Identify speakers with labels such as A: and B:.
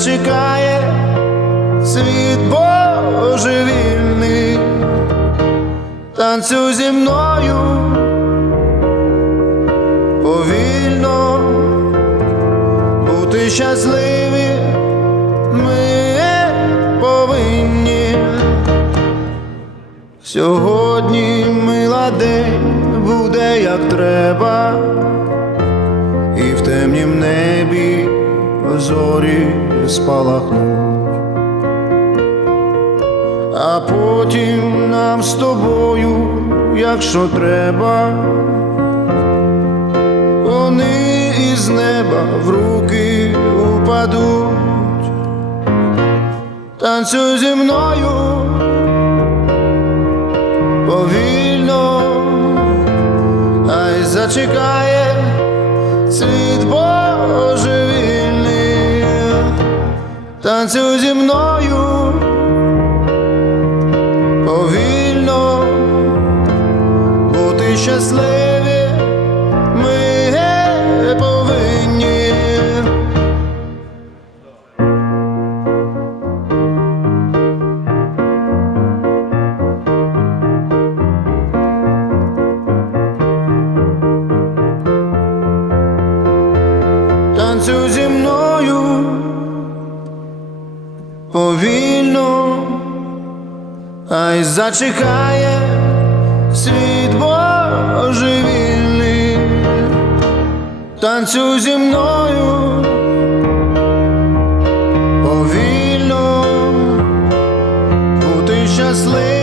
A: ай зачекає світ божевільний, танцюй зі мною повільно, бути щасливі ми повинні. Сьогодні мила день буде як треба, і в темнім небі зорі спалахнуть, а потім нам з тобою, якщо треба, вони із неба в руки упадуть, танцюй зі мною повільно, ай зачекає танцюй зі мною повільно, бути щасливі ми повинні. танцюй зі мною повільно, а й зачекає світ божевільний, танцюй зі мною, повільно, бути щасливим.